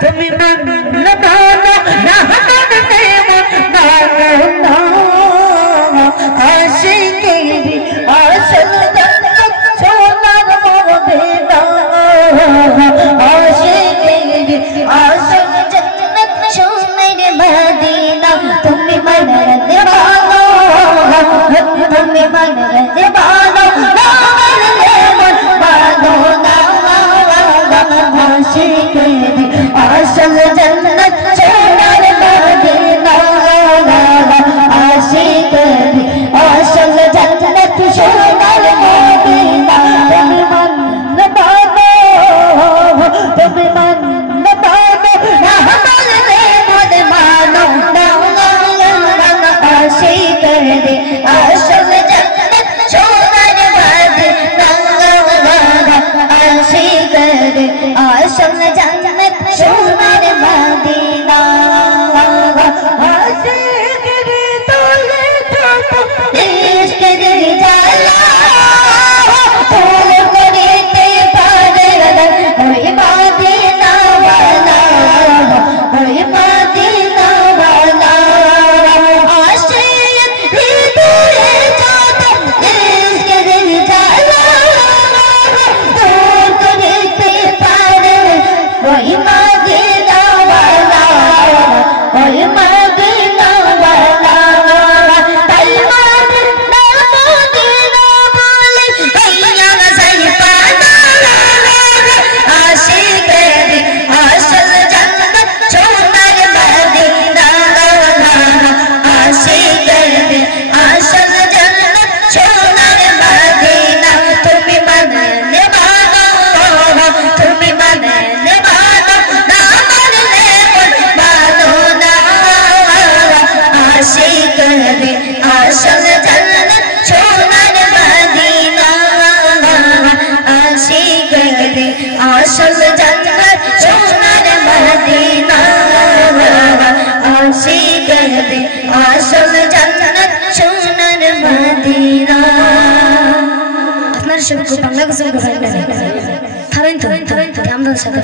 তুমি মানলে ভালো না মানলে ভালো না আশিকেরি আসল জান্নাত সোনার মদিনা আশিকেরি আসল জান্নাত সোনার মদিনা তুমি মানলে ভালো তুমি মানলে ভালো না মানলে ভালো না আশিকেরি আসল জান্নাত সোনার মদিনা আশিকেরি আসল জান্নাত সোনার মদিনা তুমি মানলে ভালো তুমি মানলে ভালো না মানলে ভালো না আশিকেরি আসল জান্নাত সোনার মদিনা আশিকেরি আসল জান্নাত সোনার মদিনা আশিকেরি তোলে থাকো ইশকের জ্বালা তোল করিতে পারে ওই মদিনা ওয়ালা ওই মদিনা ওয়ালা আশিকেরি তোলে থাকো ইশকের জ্বালা তোল করিতে পারে ওই মদিনা ওয়ালা ওই মদিনা ওয়ালা তাই মদিনা মদিনা বলে আইয়া যাই পানা আশিকেরি আসল জান্নাত সোনার মদিনা আশিকেরি আসল জান্নাত সোনার মদিনা তুমি মানলে ভালো তুমি মানলে ভালো না মানলে ভালো না আশিকেরি আসল জান্নাত সোনার মদিনা আশিকেরি আসল জান্নাত সোনার মদিনা আশিকেরি আসল জান্নাত সোনার মদিনা আপনারা সবাই বাংলা গান গাইবেন থামেন ধ্যান দেন সাথে